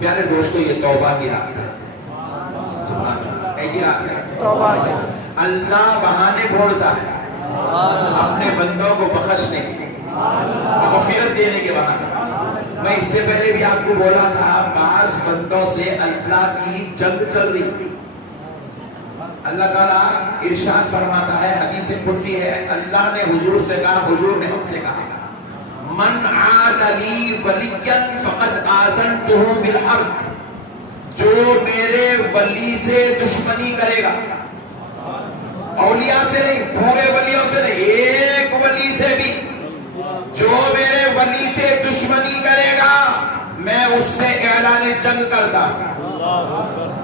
پیارے دوستو یہ توبہ کی رات ہے. سبحان اللہ. کی رات ہے توبہ کی. اللہ بہانے ڈھونڈتا ہے اپنے بندوں کو بخشنے کے، مغفرت دینے کے بہانے. میں اس سے پہلے بھی آپ کو بولا تھا بعض بندوں سے اللہ کی جنگ چل رہی. اللہ تعالیٰ ارشاد فرماتا ہے، حدیث قدسی ہے، اللہ نے حضور سے کہا، حضور نے ہم سے کہا، من عاد لی ولیا فقد آذنتہ بالحرب. جو میرے ولی سے دشمنی کرے گا، اولیاء سے نہیں، پورے ولیوں سے نہیں، ایک ولی سے بھی، جو میرے ولی سے دشمنی کرے گا میں اس سے اعلان جنگ کرتا.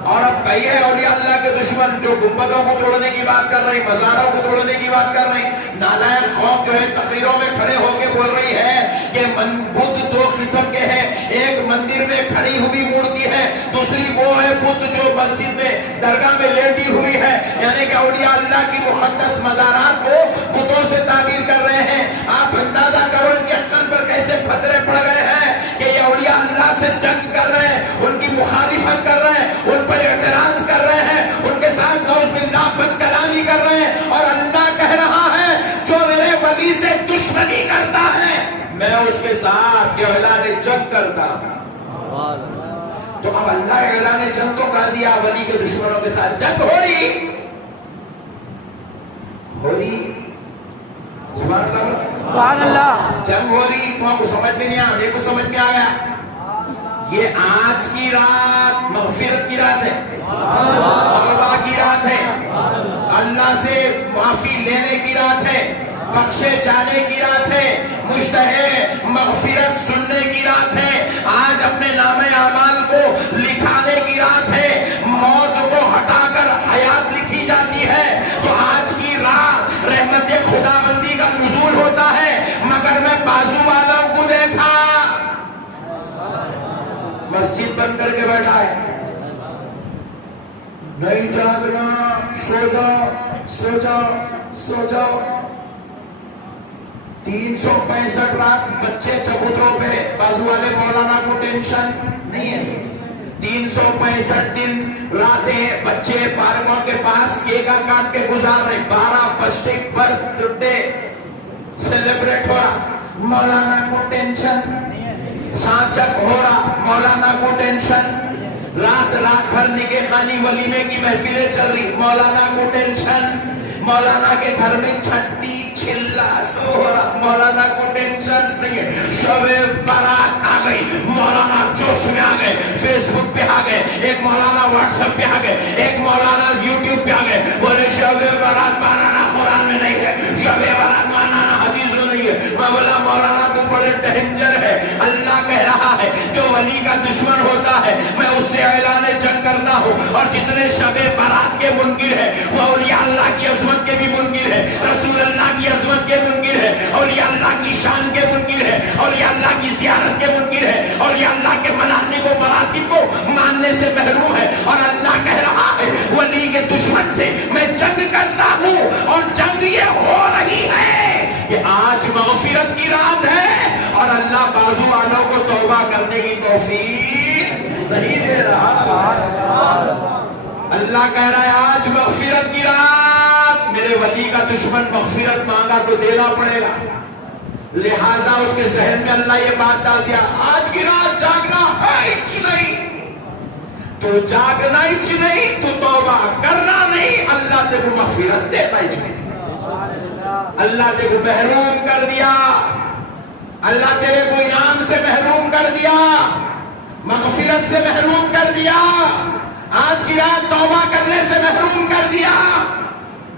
اور اب کہیے اولیاء اللہ کے دشمن جو گنبدوں کو توڑنے کی بات کر رہے ہیں، مزاروں کو توڑنے کی بات کر رہے ہیں، نالائق قوم جو ہے تقریروں میں کھڑے ہو کے بول رہی ہے کہ بدھ دو قسم کے ہیں، ایک مندر میں کھڑی ہوئی مورتی ہے، دوسری وہ ہے بدھ جو مسجد میں درگاہ میں لیٹی ہوئی ہے. یعنی کہ اولیاء اللہ کی مقدس مزارات کو بتوں سے تعبیر کر رہے ہیں. آپ اندازہ کرو ان کے قلب پر کیسے پتھرے پڑ گئے ہیں کہ یہ اولیاء اللہ سے جنگ کر رہے ہیں، ان کی مخالفت کر رہے ہیں، ان پر اعتراض کر رہے ہیں، ان کے ساتھ نعوذ باللہ بد کلامی کر رہے ہیں. اور اللہ کہہ رہا ہے جو میرے ولی سے دشمنی کرتا ہے میں اس کے ساتھ اعلان جنگ کرتا ہوں. تو اب اللہ اعلان جنگ تو کر دیا، ولی کے دشمنوں کے ساتھ جنگ ہو رہی. سبحان اللہ. جنگ ہو رہی تو آپ کو سمجھ میں نہیں آیا، میرے کو سمجھ میں آ گیا. یہ آج کی رات مغفرت کی رات ہے، توبہ کی رات ہے، اللہ سے معافی لینے کی رات ہے، بخشے جانے کی رات ہے، مشتہے مغفرت سننے کی رات ہے. آج اپنے نامے اعمال کو لکھانے کی رات ہے. موت کو ہٹا کر حیات لکھی جاتی ہے. تو آج کی رات رحمت خدا بندی کا نزول ہوتا ہے. مگر میں بازو والوں کو دیکھا مسجد بند کر کے بیٹھا ہے، نہیں جاگنا، سو جاؤ سو جاؤ سو جاؤ. 365 رات بچے چبوتروں پہ، بازو والے مولانا کو ٹینشن نہیں ہے. 365 دن راتیں بچے پارکوں کے پاس کیکا کاٹ کے گزار رہے. 12 بچے برتھ ڈے سیلیبریٹ ہو رہا، مولانا کو ٹینشن. سانچک ہو رہا، مولانا کو ٹینشن. رات رات بھر نگہ خانی ولیمے کی محفلیں چل رہی، مولانا کو ٹینشن. مولانا کے گھر میں چھٹی چلا سو ہو رہا، مولانا کو ٹینشن نہیں ہے. شب بارات آ گئی، مولانا جوش میں آ گئے، فیس بک پہ آ گئے، ایک مولانا واٹس ایپ پہ آ گئے، ایک مولانا یوٹیوب پہ آ گئے. بولے شب بارات مانانا قرآن میں نہیں ہے، شب بارات مانانا حدیث میں نہیں ہے. میں بولا مولانا تم بڑے ڈینجر ہے. اللہ کہہ رہا ہے جو ولی کا دشمن ہوتا ہے میں اس سے اعلان جنگ کرتا ہوں. اور جتنے شب بارات کے منکر ہے وہ اولیاء اللہ کی عظمت کے بھی منکر ہے، رسول اللہ کی عظمت کے منکر ہے، اولیاء اللہ کی شان کے منکر ہے، اولیاء اللہ کی زیارت کے منکر ہے، اولیاء اللہ کے مناسب و مراتب کو ماننے سے محروم ہے. اور اللہ کہہ رہا ہے ولی کے دشمن سے میں جنگ کرتا ہوں. اور جنگ یہ ہو رہی ہے کہ آج مغفرت کی رات ہے اور اللہ بازو والوں کو توبہ کرنے کی توفیق نہیں دے رہا. اللہ کہہ رہا ہے آج مغفرت کی رات، میرے ولی کا دشمن مغفرت مانگا تو دینا پڑے گا. لہذا اس کے ذہن میں اللہ یہ بات ڈال دیا آج کی رات جاگنا ہے ہی نہیں. تو جاگنا ہی نہیں، تو توبہ کرنا نہیں، اللہ تیرے کو مغفرت دیتا ہی نہیں. اللہ تیرے کو محروم کر دیا، اللہ تیرے کو انعام سے محروم کر دیا، مغفرت سے محروم کر دیا، آج کی رات توبہ کرنے سے محروم کر دیا.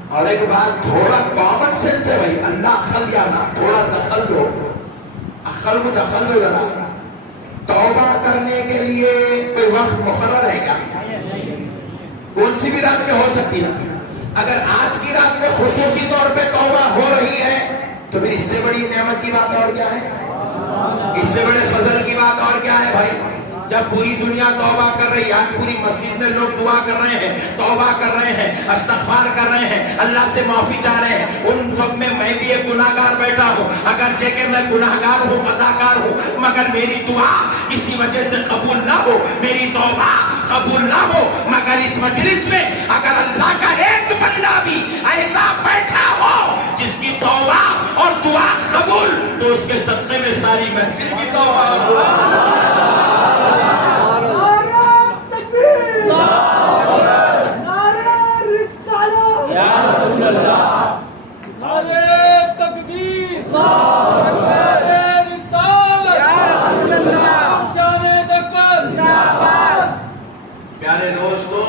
اور ایک بات تھوڑا کامن سینس ہے بھائی، اللہ عقل یا نہ تھوڑا دخل دو، عقل کو دخل دو ذرا. توبہ کرنے کے لیے کوئی وقت مقرر ہے کیا؟ کون سی بھی رات میں ہو سکتی ہے. اگر آج کی رات میں خصوصی طور پہ توبہ ہو رہی ہے تو پھر اس سے بڑی نعمت کی بات اور کیا ہے، اس سے بڑے فضل کی بات اور کیا ہے بھائی. جب پوری دنیا توبہ کر رہی ہے، آج پوری مسجد میں لوگ دعا کر رہے ہیں، توبہ کر رہے ہیں، استغفار کر رہے ہیں، اللہ سے معافی چاہ رہے ہیں. ان وقت میں بھی ایک گناہگار بیٹھا ہوں، اگرچہ کہ میں گناہگار ہوں، خطاکار ہوں، مگر میری دعا کسی وجہ سے قبول نہ ہو، میری توبہ قبول نہ ہو مگر اس مجلس میں اگر اللہ کا ایک بندہ بھی ایسا بیٹھا ہو جس کی توبہ اور دعا قبول تو اس کے صدقے میں ساری محفل کی توبہ پیارے دوستو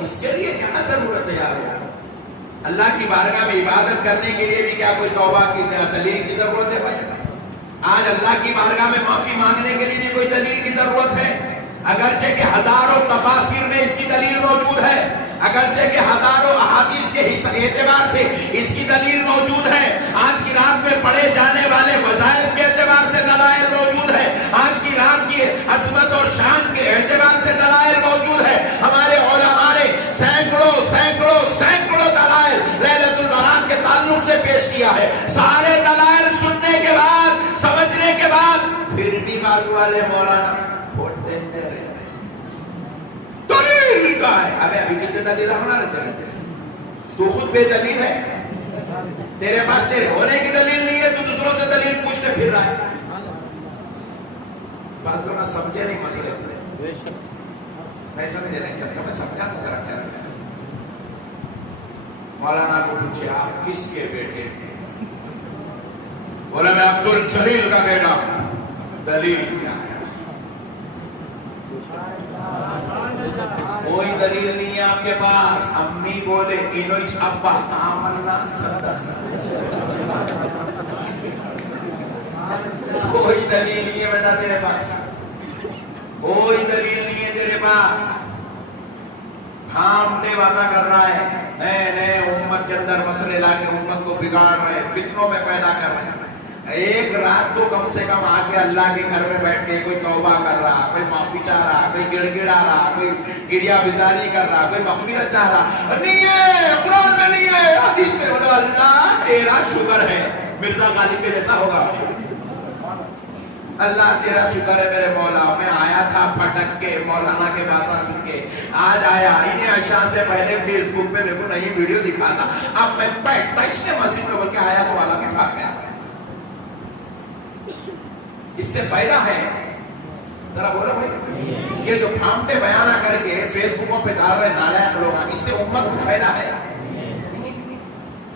اس کے لیے کیا ضرورت ہے یار اللہ کی بارگاہ میں عبادت کرنے کے لیے بھی کیا کوئی توبہ کی دلیل کی ضرورت ہے بھائی آج اللہ کی بارگاہ میں معافی مانگنے کے لیے بھی کوئی دلیل کی ضرورت ہے اگرچہ کہ ہزاروں تفاسیر میں اس کی دلیل موجود ہے اگرچہ کہ ہزاروں احادیث کے اعتبار سے اس کی دلیل موجود ہے آج کی رات میں پڑھے جانے والے وظائف کے اعتبار سے دلائل موجود ہے آج کی رات کی عظمت اور شان کے اعتبار سے دلائل موجود ہے ہمارے علماء نے سینکڑوں دلائل لیلۃ البرات کے تعلق سے پیش کیا ہے سارے دلائل سننے کے بعد سمجھنے کے بعد پھر بھی بازو والے مولانا ووٹ دیتے رہے دلیل کا ہے ابھی کتنے دلیل ہمارے طرف تو خود بے دلیل ہے تیرے پاس تیرے ہونے کی دلیل نہیں ہے تو دوسروں سے دلیل پوچھتے پھر رہا ہے بات کو نہ سمجھے نہیں مسئلے نہیں سمجھے میں سمجھا تو ذرا کیا رکھا مولانا کو پوچھے آپ کس کے بیٹے ہیں بولا میں عبد الجلیل کا بیٹا دلیل کیا ہے کوئی دلیل نہیں ہے آپ کے پاس امی بولے انوچ ابا آمنا صدق کوئی دلیل نہیں ہے بیٹا تیرے پاس کوئی دلیل نہیں ہے تیرے پاس ہم نے وعدہ کر رہا ہے نئے امت کے اندر مسئلے لا کے امت کو بگاڑ رہے فتنوں میں پیدا کر رہے ہیں ایک رات تو کم سے کم آ کے اللہ کے گھر میں بیٹھ کے کوئی توبہ کر رہا کوئی معافی چاہ رہا کوئی گڑ گڑا رہا کوئی گریا بزاری کر رہا کوئی مغفرت چاہ رہا نہیں ہے قرآن میں نہیں ہے حدیث میں بولا اللہ تیرا شکر ہے مرزا غالب کے جیسا ہوگا اللہ تیرا شکر ہے میرے مولا میں آیا تھا پھٹک کے مولانا کے باتیں سن کے آج آیا انہیں عشاء سے پہلے فیس بک پہ میرے کو نئی ویڈیو دکھا تھا اب میں ٹچ کے مسجد میں بول کے آیا سوالا کے بھاگ گیا اس سے فائدہ ہے ذرا بولو بھائی یہ جو پھامتے بیانہ کر کے فیس بکوں پہ ڈال رہے نالائق لوگ اس سے امت کو فائدہ ہے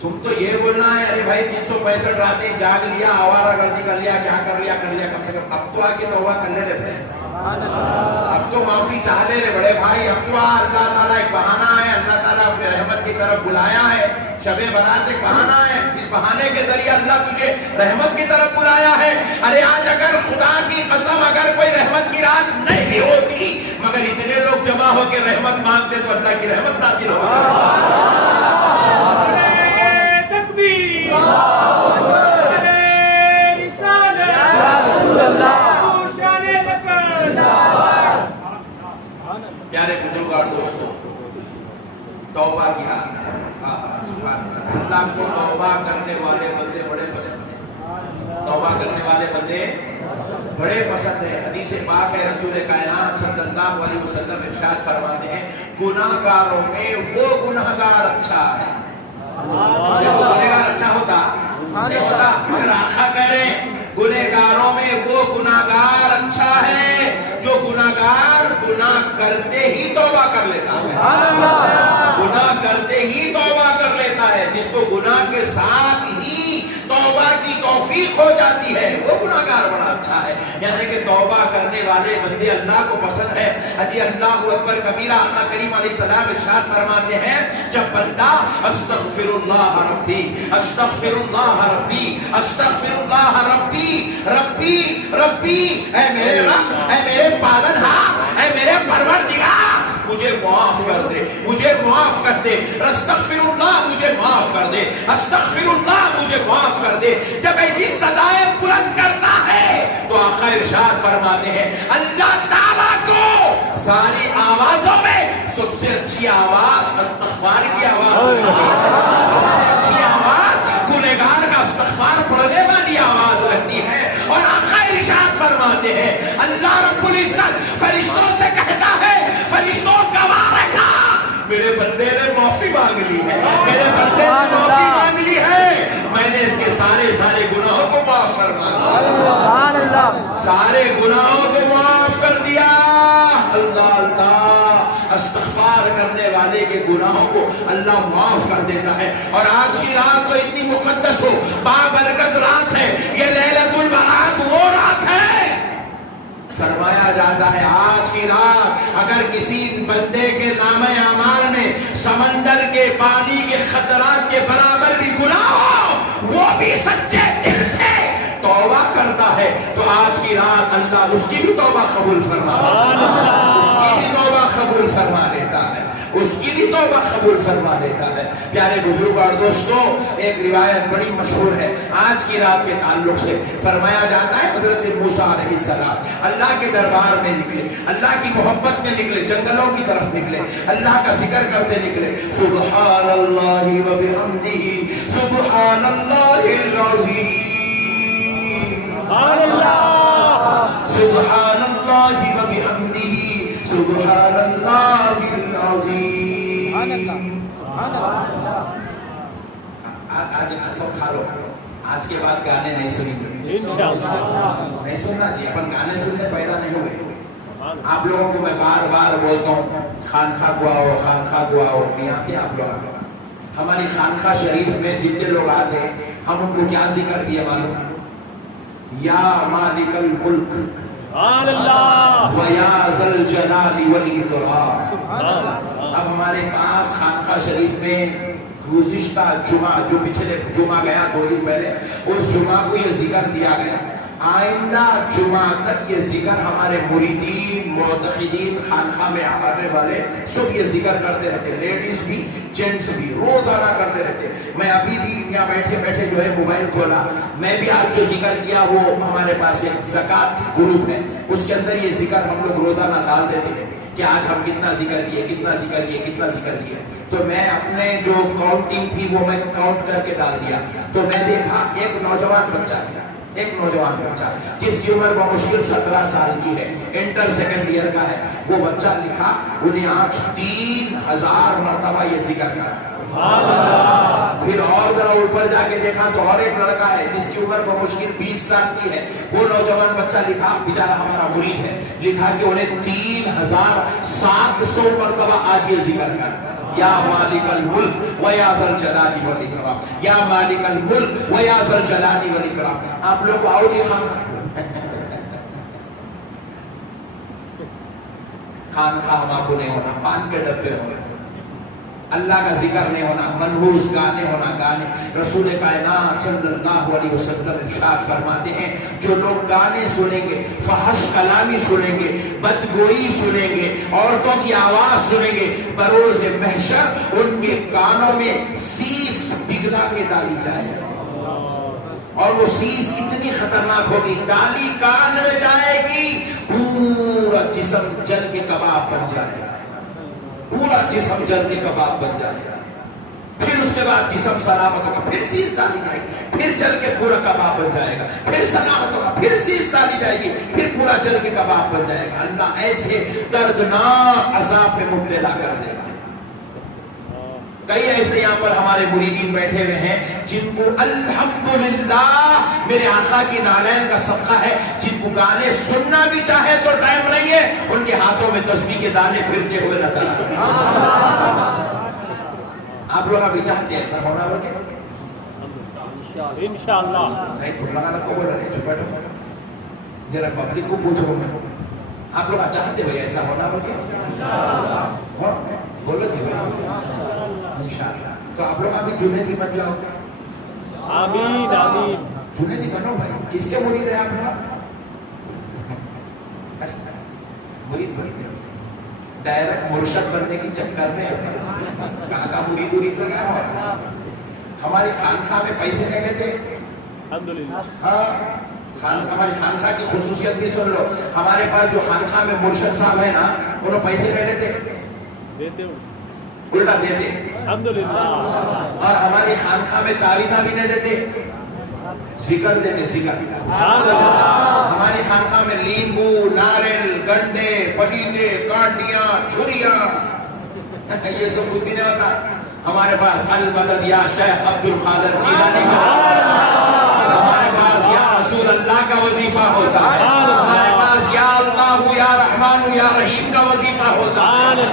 تم تو یہ بولنا ہے ارے بھائی 365 راتیں جاگ لیا آوارہ گردی کر لیا کیا کر لیا کم سے کم اب تو آ کے توبہ کر لے رہے اب تو معافی چاہ لے رہے بڑے بھائی اب تو اللہ تعالیٰ ایک بہانہ ہے اللہ تعالیٰ اپنے رحمت کی طرف بلایا ہے شب برات ایک بہانہ ہے اس بہانے کے ذریعے اللہ تجھے رحمت کی طرف بلایا ہے ارے آج اگر خدا کی قسم اگر کوئی رحمت کی رات نہیں ہوتی مگر اتنے لوگ جمع ہو کے رحمت مانگتے تو اللہ کی رحمت نازل ہوگی پیارے بزرگار دوستوں توبہ کی رات ہے اللہ کو توبہ کرنے والے بندے بڑے پسند ہیں توبہ کرنے والے بندے بڑے پسند ہیں حدیث پاک ہے رسول کائنات صلی اللہ علیہ وسلم ارشاد فرماتے ہیں گناہگاروں میں وہ گناہگار اچھا ہے گناہگار اچھا ہوتا نہیں ہوتا مگر آقا کہہ رہے ہیں گناہگاروں میں وہ گناہگار اچھا ہے جو گناہگار گناہ کرتے ہی توبہ کر لیتا ہے گناہ کرتے ہی توبہ کر لیتا ہے جس کو گناہ کے ساتھ ہی توبہ کی توفیق ہو جاتی ہے وہ گناہگار بڑا اچھا ہے یعنی کہ توبہ کرنے والے بندے اللہ کو پسند ہے حجی اللہ اکبر کبیرہ آقا کریم علیہ السلام ارشاد فرماتے ہیں جب بندہ استغفر اللہ ربی استغفر اللہ ربی استغفر اللہ ربی ربی ربی اے میرے رب اے میرے پالنہار اے میرے پروردگار مجھے معاف کر دے مجھے معاف کر دے استغفر اللہ مجھے معاف کر دے استغفر اللہ مجھے معاف کر دے جب ایسی صدائیں بلند کرتا ہے تو آقا ارشاد فرماتے ہیں اللہ تعالیٰ کو ساری آوازوں میں سب سے اچھی آواز استغفار کی آواز سب سے اچھی آواز گنہگار کا استغفار پڑھنے والی آواز رہتی ہے اور آقا ارشاد فرماتے ہیں اللہ رب العزت فرشتوں سے کہتا سارے گناہوں کو معاف کر دیا. اللہ اللہ استغفار کرنے والے کے گناہوں کو اللہ معاف کر دیتا ہے. اور آج کی رات تو اتنی مقدس ہو، بابرکت رات ہے، یہ لیلۃ البرات وہ رات ہے. فرمایا جاتا ہے آج کی رات اگر کسی بندے کے نامہ اعمال میں سمندر کے پانی کے خطرات کے برابر بھی گناہ ہو، وہ بھی سچے دل سے توبہ کرتا ہے تو آج کی رات اللہ اس کی بھی توبہ قبول فرما لیتا ہے، اس کی بھی توبہ قبول فرما لیتا ہے، اس کی بھی توبہ قبول فرما لیتا ہے. پیارے بزرگ اور دوستو، ایک روایت بڑی مشہور ہے آج کی رات کے تعلق سے. فرمایا جاتا ہے حضرت موسیٰ علیہ السلام اللہ کے دربار میں نکلے، اللہ کی محبت میں نکلے، جنگلوں کی طرف نکلے، اللہ کا ذکر کرتے نکلے. سبحان اللہ و بحمدہ سبحان اللہ العظیم، سبحان اللہ، سبحان اللہ و بحمدہ سبحان اللہ العظیم. آج قسم کھا لو آج کے بعد گانے نہیں سنیں گے انشاءاللہ. نہیں سننا چاہیے، اپن گانے سننے پیدا نہیں ہوئے. آپ لوگوں کو میں بار بار بولتا ہوں خانخواہ کو آؤ، خانخواہ کو آؤ. یہاں پہ آپ لوگ ہماری خانخواہ شریف میں جتنے لوگ آتے ہیں ہم ان کو کیا ذکر کیا معلوم؟ یا مالک الملک وَيَا ذَا الْجَلَالِ وَالْإِكْرَامِ. اب ہمارے پاس خانقاہ شریف میں گزشتہ جمعہ جو پچھلے جمعہ گیا 2 دن پہلے، اس جمعہ کو یہ ذکر دیا گیا. آئندہ جمعہ تک یہ ذکر ہمارے مریدین، معتقدین، خانقاہ میں آنے والے سب یہ ذکر کرتے رہتے، لیڈیز بھی جینٹس بھی روزانہ کرتے رہتے. میں ابھی بھی یہاں بیٹھے بیٹھے جو ہے موبائل کھولا، میں بھی آج جو ذکر کیا وہ ہمارے پاس ایک زکوٰۃ گروپ ہے، اس کے اندر یہ ذکر ہم لوگ روزانہ ڈال دیتے ہیں کہ آج ہم کتنا ذکر کیے، کتنا ذکر کیے، کتنا ذکر کیے. تو میں اپنے جو کاؤنٹنگ تھی وہ میں کاؤنٹ کر کے ڈال دیا تو میں دیکھا ایک نوجوان بچہ جس کی عمر بمشکل 17 سال کی ہے، انٹر سیکنڈ ایئر کا ہے، وہ بچہ لکھا انہیں آج 3000 مرتبہ یہ ذکر کرا. پھر اور ذرا اوپر جا کے دیکھا تو اور ایک لڑکا ہے جس کی عمر بمشکل 20 سال کی ہے، وہ نوجوان بچہ لکھا، بیچارہ ہمارا مرید ہے، لکھا کہ انہیں 3700 مرتبہ آج یہ ذکر کرا. یا مالک الملک و یا ذا الجلال والاکرام، یا مالک الملک و یا ذا الجلال والاکرام. آپ لوگ آؤ جی خانخواہ وہاں کو نہیں ہونا، پان کے ڈبے ہونا، اللہ کا ذکر نہیں ہونا، منحوس گانے ہونا گانے. رسول کائنات صلی اللہ علیہ وسلم ارشاد فرماتے ہیں جو لوگ گانے سنیں گے، فحش کلامی سنیں گے، بدگوئی سنیں گے، عورتوں کی آواز سنیں گے، بروز محشر ان کے کانوں میں سیس پگھلا کے ڈالی جائے. اور وہ سیس اتنی خطرناک ہوگی، ڈالی کان میں جائے گی، پورا جسم جل کے کباب بن جائے گا، پورا جسم جل کے کباب بن جائے گا. پھر اس کے بعد جسم سلامت ہوگا، پھر سیس ڈالی جائے گی، پھر جل کے پورا کباب بن جائے گا، پھر سلامت ہوگا، پھر سیس ڈالی جائے گی، پھر پورا جل کے کباب بن جائے گا. اللہ ایسے دردناک عذاب میں مبتلا کر دے گا. کئی ایسے یہاں پر ہمارے مریدین بیٹھے ہوئے ہیں جن کو الحمدللہ میرے آقا کی نالین کا صدقہ ہے، جن کو گانے سننا بھی چاہے تو ٹائم نہیں ہے، ان کے ہاتھوں میں تسبیح کے دانے پھرتے ہوئے نظر آتے ہیں. آپ لوگ ابھی چاہتے ہیں ایسا ہونا ہوگا انشاءاللہ؟ نہیں تم لگا لگا بول رہے چھو بیٹھو، ذرا پبلک کو پوچھو، آپ لوگ چاہتے ہوئے ایسا ہونا ہوگا؟ بولو جی انشاءاللہ. تو آپ لوگ ابھی جنہیں کی بن جاؤ. آمین آمین. جنہیں نہیں بنو بھائی. کس کے مرید ہے آپ لوگ؟ مرید ڈائریکٹ مرشد بننے کی چکر میں کہاں کا مرید لگا. ہماری خانخواہ میں پیسے نہیں لیتے الحمدللہ. ہاں ہماری خانخواہ کی خصوصیت بھی سن لو. ہمارے پاس جو خانخواہ میں مرشد صاحب ہے نا، انہوں پیسے نہیں لیتے، دیتے الٹا دیتے الحمدللہ. اور ہماری خانخواہ میں تعویذہ بھی نہیں دیتے، ذکر دیتے، ذکر. ہماری خانخواہ میں لیمبو، ناریل، گنڈے، پپیتے، کانٹیاں، چھریاں یہ سب کچھ بھی نہیں ہوتا. ہمارے پاس المدد یا شیخ عبد القادر جیلانی کا، ہمارے پاس یا رسول اللہ کا وظیفہ ہوتا ہے. رحمان یا رحیم کا وظیفہ ہوتا،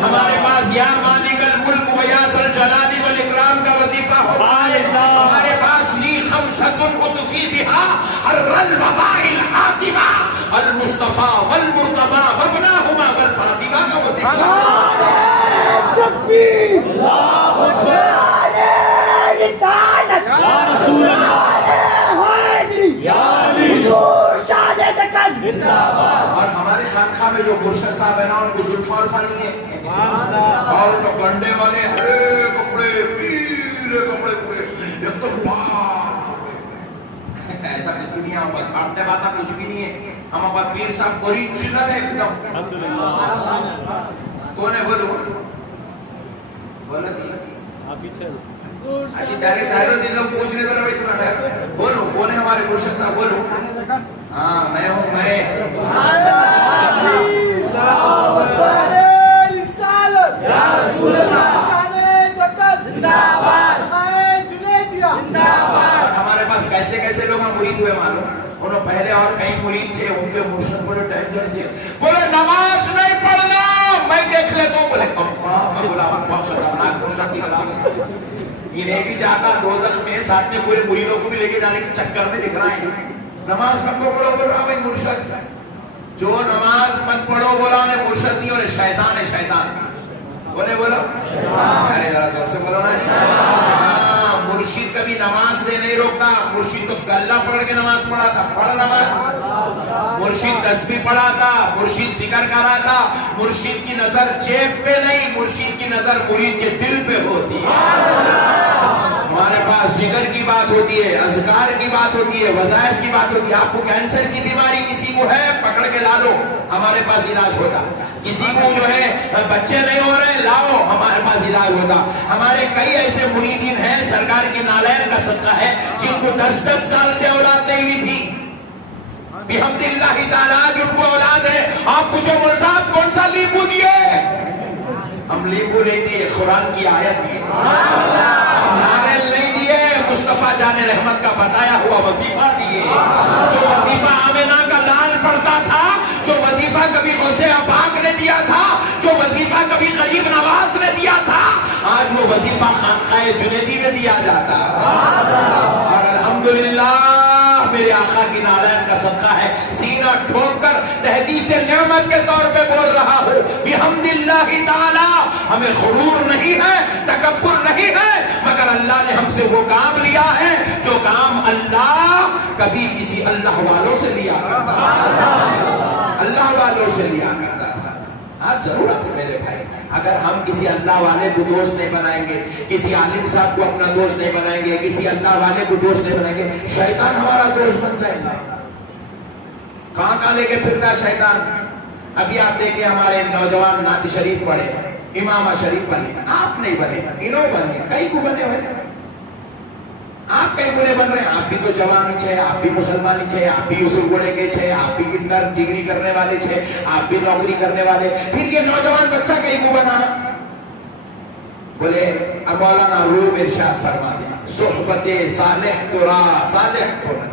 ہمارے پاس یا مالک الملک و یا ذل جلال والاکرام کا وظیفہ ہوتا ہے، ہمارے پاس لی خمسۃ اطفی بہا حر الوباء العاطبہ المصطفیٰ والمرتضیٰ وابناہما والفاطمہ کا وظیفہ ہوتا ہے۔ تکبیر، اللہ اکبر، نعرہ رسالت، یا رسول اللہ، حیدری، یا علی، حضور شان دکن زندہ باد۔ اور ہمارے خانقاہ میں جو مرشد صاحب ہیں نا ان کو زلفان فانی ہے اور تو گنڈے والے ہرے کپڑے پیرے کپڑے پورے ایک دم ایسا کچھ نہیں ہے، ہم بات کاٹنے باتا کچھ بھی نہیں ہے، ہم بات پیر صاحب اوریجنل ہے ایک دم۔ کون ہے بولو بولو جی دائرہ دن لوگ پوچھ رہے تھے بھائی تمہارا بولو کون ہے ہمارے مرشد صاحب بولو۔ ہاں میں ہوں میں۔ رسالت، یا رسول اللہ، شان دکن زندہ باد، جنیدیہ زندہ باد۔ ہمارے پاس کیسے کیسے لوگ مرید ہوئے معلوم، انہوں پہلے اور کئی مرید تھے، ان کے مرشد بڑے ڈینجر تھے، بولے نماز نہیں پڑھنا میں دیکھ لیتا ہوں، بولے میں بولا بہت خطرناک مرشد کی خلاف، انہیں بھی جاتا دوزخ میں ساتھ میں پورے مریدوں کو بھی لے کے جانے کے چکر میں دکھ رہا ہے، نماز مت پڑھو بول رہا بھائی مرشد، جو نماز مت پڑھو بولا انہیں مرشد نہیں اور شیطان ہے شیطان، بولے بولو ارے ذرا زور سے بولو نا۔ مرشد کبھی نماز سے نہیں روکتا، مرشد تو گلہ پڑھ کے نماز پڑھا تھا، پڑھ نماز، مرشد تسبیح پڑھا تھا، مرشد ذکر کرا تھا، مرشد کی نظر جیب پہ نہیں، مرشد کی نظر مرید کے دل پہ ہوتی ہے۔ ہمارے پاس ذکر کی بات ہوتی ہے، اذکار کی بات ہوتی ہے، وظائف کی بات ہوتی ہے، آپ کو کینسر کی بیماری کسی کو ہے پکڑ کے لا لو، ہمارے پاس علاج ہوتا، کسی کو جو ہے بچے نہیں ہو رہے لاؤ، ہمارے پاس علاج ہوتا۔ ہمارے کئی ایسے مریدین ہیں سرکار کے نالین کا صدقہ ہے جن کو 10 سال سے اولاد نہیں ہوئی تھی، بحمد اللہ تعالیٰ جن کو اولاد ہے۔ آپ پوچھو مول صاحب کون سا لیمبو دیے؟ ہم لیمبو نہیں دیے، قرآن کی آیت دیے، ہم ناریل نہیں دیے، مصطفیٰ جان رحمت کا بتایا ہوا وظیفہ دیے، جو وظیفہ آمنہ کا لال پڑھتا تھا، جو وظیفہ کبھی غوث پاک نے دیا تھا، جو وظیفہ کبھی غریب نواز نے دیا تھا، آج وہ وظیفہ خانقاہ جنیدی میں دیا جاتا ہے۔ اور الحمدللہ میرے آقا کی نالین کا صدقہ ہے، سینہ ٹھوک کر تحدیث نعمت کے طور پہ بول رہا ہوں بحمد اللہ تعالی، ہمیں غرور نہیں ہے، تکبر نہیں ہے، مگر اللہ نے ہم سے وہ کام لیا ہے جو کام اللہ کبھی کسی اللہ والوں سے لیا کرتا تھا، اللہ والوں سے لیا کرتا تھا۔ آج ضرورت ہے میرے بھائی، اگر ہم کسی اللہ والے کو دوست نہیں بنائیں گے، کسی عالم صاحب کو اپنا دوست نہیں بنائیں گے، کسی اللہ والے کو دوست نہیں بنائیں گے، شیطان ہمارا دوست بن جائے گا۔ کہاں کہاں لے کے پھرتا ہے شیطان؟ ابھی آپ دیکھیں ہمارے نوجوان نعت شریف پڑھے، امام شریف بنے، آپ نہیں بنے، انہوں بنے، کئی کو بنے ہوئے، آپ کئی بڑے بن رہے ہیں، آپ بھی تو جوان چھے، آپ بھی مسلمانی چھے، آپ بھی یوسف گوڑے کے چھے، آپ بھی انڈر ڈگری کرنے والے چھے، آپ بھی نوکری کرنے والے، پھر یہ نوجوان بچہ کئی کو بنا؟ بولے اب مولانا روم ارشاد فرما دیا، صحبت صالح ترا صالح ترا،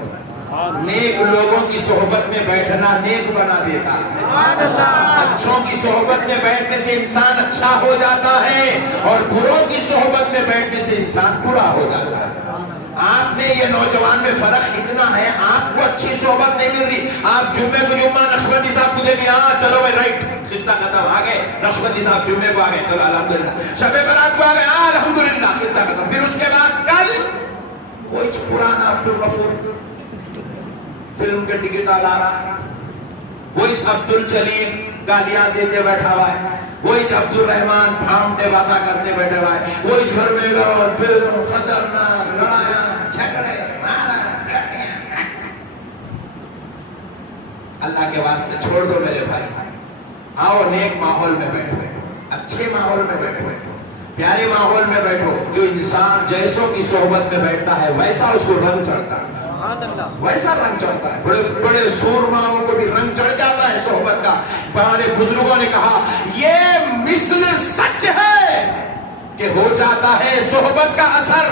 نیک لوگوں کی صحبت میں بیٹھنا نیک بنا دیتا ہے، اچھوں کی صحبت میں بیٹھنے سے انسان اچھا ہو جاتا ہے اور بروں کی صحبت میں بیٹھنے سے انسان برا ہو جاتا ہے۔ آپ میں یہ نوجوان میں فرق اتنا ہے، آپ کو اچھی صحبت نہیں مل رہی، آپ جمعے کو جمعہ نقشبندی صاحب کو دے دیا، چلو بھائی رائٹ قصہ ختم، آ گئے نقشبندی صاحب جمعے کو آ گئے، چلو الحمدللہ، شب برات کو آ گئے الحمدللہ، قصہ ختم۔ پھر اس کے بعد کل کوئی پرانا عبدالغفور فلم کے ٹکٹ لا رہا، وہی عبد الجلیل گالیاں دیتے بیٹھا ہوا ہے، وہی عبد الرحمان پھاؤنڈے باتیں کرتے بیٹھے ہوا ہے، وہی گھر میں گھر پھر خطرناک لڑایا جھگڑے مارا۔ اللہ کے واسطے چھوڑ دو میرے بھائی، آؤ نیک ماحول میں بیٹھو، اچھے ماحول میں بیٹھو، پیارے ماحول میں بیٹھو، جو انسان جیسوں کی صحبت میں بیٹھتا ہے ویسا اس کو رنگ چڑھتا ہے، ویسا رنگ چڑھتا ہے، بڑے بڑے سورماؤں کو بھی رنگ چڑھ جاتا ہے صحبت کا۔ ہمارے بزرگوں نے کہا یہ مثل سچ ہے کہ ہو جاتا ہے صحبت کا اثر،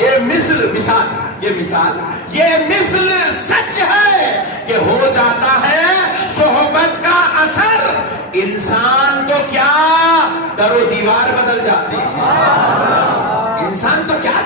یہ مثل مثال، یہ مثال، یہ مثل سچ ہے کہ ہو جاتا ہے صحبت کا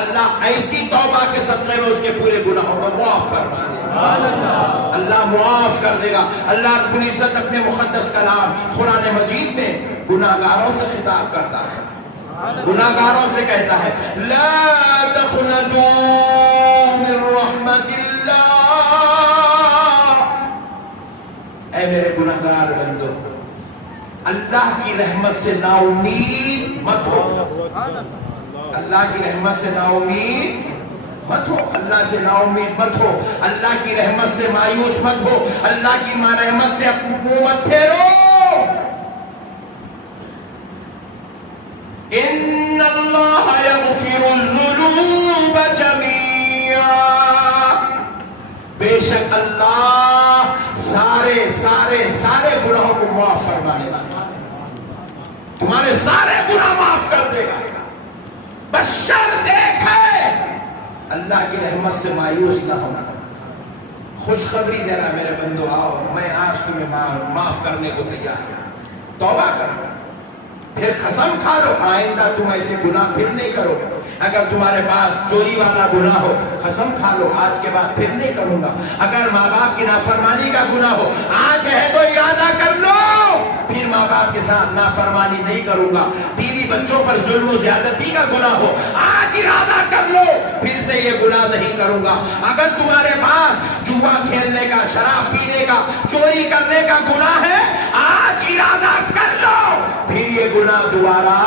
اللہ ایسی توبہ کے صدقے میں اس کے پورے گناہوں کو معاف فرما دے گا، اللہ معاف کر دے گا۔ اللہ رب العزت اپنے مقدس کلام قرآن مجید میں گناہگاروں سے خطاب کرتا ہے، گناہگاروں سے کہتا ہے لا تقنطوا من رحمت اللہ، اے میرے گناہگار بندو اللہ کی رحمت سے نا امید مت ہو، اللہ کی رحمت سے نا امید مت ہو، اللہ سے نا امید مت ہو، اللہ کی رحمت سے مایوس مت ہو، اللہ کی رحمت سے اپنی منہ مت پھیرو۔ ان اللہ یغفر الذنوب جميعا، بے شک اللہ سارے سارے سارے گناہوں کو معاف فرمانے والا، تمہارے سارے گناہ معاف کر دے گا، بس شرط ایک ہے اللہ کی رحمت سے مایوس نہ ہونا۔ خوشخبری دے رہا میرے بندو، آؤ میں آج تمہیں معاف کرنے کو تیار ہوں، توبہ کرو، پھر قسم کھا لو آئندہ تم ایسے گناہ پھر نہیں کرو گے۔ اگر تمہارے پاس چوری والا گناہ ہو قسم کھا لو آج کے بعد پھر نہیں کروں گا۔ اگر ماں باپ کی نافرمانی کا گناہ ہو آج ہے تو ارادہ کر لو پھر ماں باپ کے ساتھ نافرمانی نہیں کروں گا۔ بیوی بچوں پر ظلم و زیادتی کا گناہ ہو آج ارادہ کر لو پھر سے یہ گناہ نہیں کروں گا۔ اگر تمہارے پاس جوا کھیلنے کا، شراب پینے کا، چوری کرنے کا گناہ ہے آج ارادہ کر لو پھر یہ گناہ دوبارہ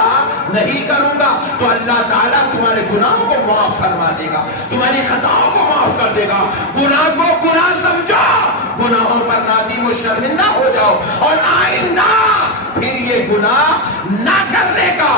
نہیں کروں گا، تو اللہ تعالیٰ تمہارے گناہوں کو معاف فرما دے گا، تمہاری خطاؤں کو معاف کر دے گا۔ گناہ کو گناہ سمجھو، گناہوں پر نادم و شرمندہ ہو جاؤ اور آئندہ پھر یہ گناہ نہ کرنے کا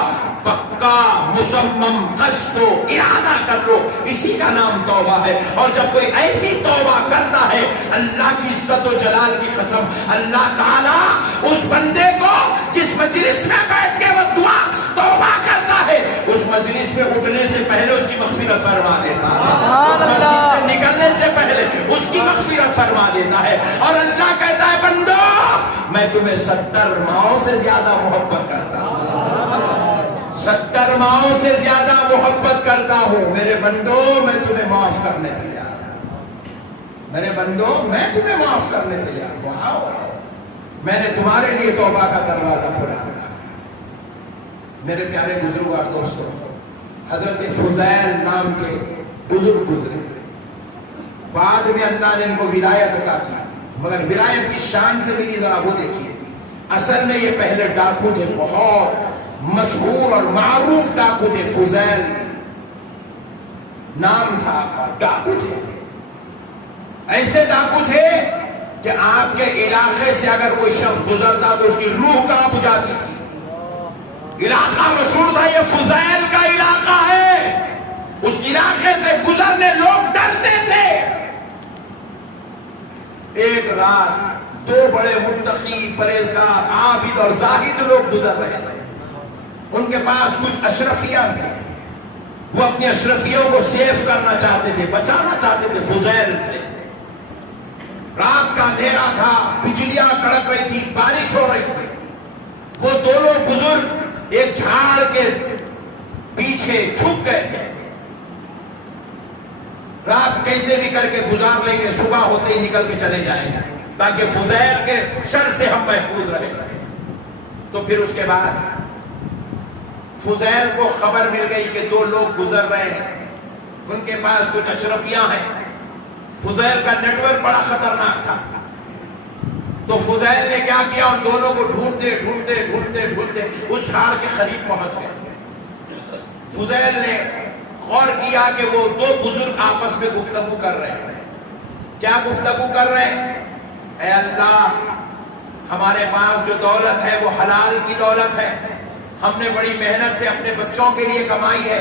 پکا مصمم قصد و ارادہ کر لو، اسی کا نام توبہ ہے۔ اور جب کوئی ایسی توبہ کرتا ہے اللہ کی عزت و جلال کی قسم اللہ تعالیٰ اس بندے کو جس مجلس میں بیٹھ کے وہ دعا توبہ کرتا ہے اس مجلس میں اٹھنے سے پہلے اس کی مغفرت فرما دیتا ہے، اس مسجد سے نکلنے سے پہلے اس کی مغفرت فرما دیتا ہے۔ اور اللہ کہتا ہے بندو میں تمہیں 70 ماؤں سے زیادہ محبت کرتا ہوں، 70 ماؤں سے زیادہ محبت کرتا ہوں، میرے بندو میں تمہیں معاف کرنے تیار ہوں، میرے بندو میں تمہیں معاف کرنے تیار ہوں، آؤ میں نے تمہارے لیے توبہ کا دروازہ کھولا رکھا۔ میرے پیارے بزرگ اور دوستوں، حضرت فضیل نام کے بزرگ گزرے، بعد میں اللہ نے ان کو ولایت عطا کی، مگر ولایت کی شان سے ملی ذرا وہ دیکھیے۔ اصل میں یہ پہلے ڈاکو تھے، بہت مشہور اور معروف ڈاکو تھے، فضیل نام تھا، ڈاکو تھے، ایسے ڈاکو تھے کہ آپ کے علاقے سے اگر کوئی شخص گزرتا تو اس کی روح کانپ جاتی تھی۔ علاقہ مشہور تھا یہ فضیل کا علاقہ ہے، اس علاقے سے گزرنے لوگ ڈرتے تھے۔ ایک رات 2 بڑے متقی، پرہیزگار، عابد اور زاہد لوگ گزر رہے تھے، ان کے پاس کچھ اشرفیاں تھے، وہ اپنی اشرفیوں کو سیف کرنا چاہتے تھے، بچانا چاہتے تھے فضیل سے۔ رات کا اندھیرا تھا، بجلیاں کڑک رہی تھی، بارش ہو رہی تھی، وہ دونوں بزرگ ایک جھاڑ کے پیچھے چھپ گئے تھے۔ رات کیسے بھی کر کے گزار لیں گے، صبح ہوتے ہی نکل کے چلے جائیں گے تاکہ فضیل کے شر سے ہم محفوظ رہیں۔ تو پھر اس کے بعد فضیل کو خبر مل گئی کہ 2 لوگ گزر رہے ہیں، ان کے پاس کچھ اشرفیاں ہیں۔ فضیل کا نیٹ ورک بڑا خطرناک تھا، تو فضیل نے کیا کیا، ان دونوں کو ڈھونڈتے ڈھونڈتے ڈھونڈتے ڈھونڈتے اس جھاڑ کے قریب پہنچ گئے۔ فضیل نے غور کیا کہ وہ 2 بزرگ آپس میں گفتگو کر رہے ہیں۔ کیا گفتگو کر رہے ہیں؟ اے اللہ ہمارے پاس جو دولت ہے وہ حلال کی دولت ہے، ہم نے بڑی محنت سے اپنے بچوں کے لیے کمائی ہے۔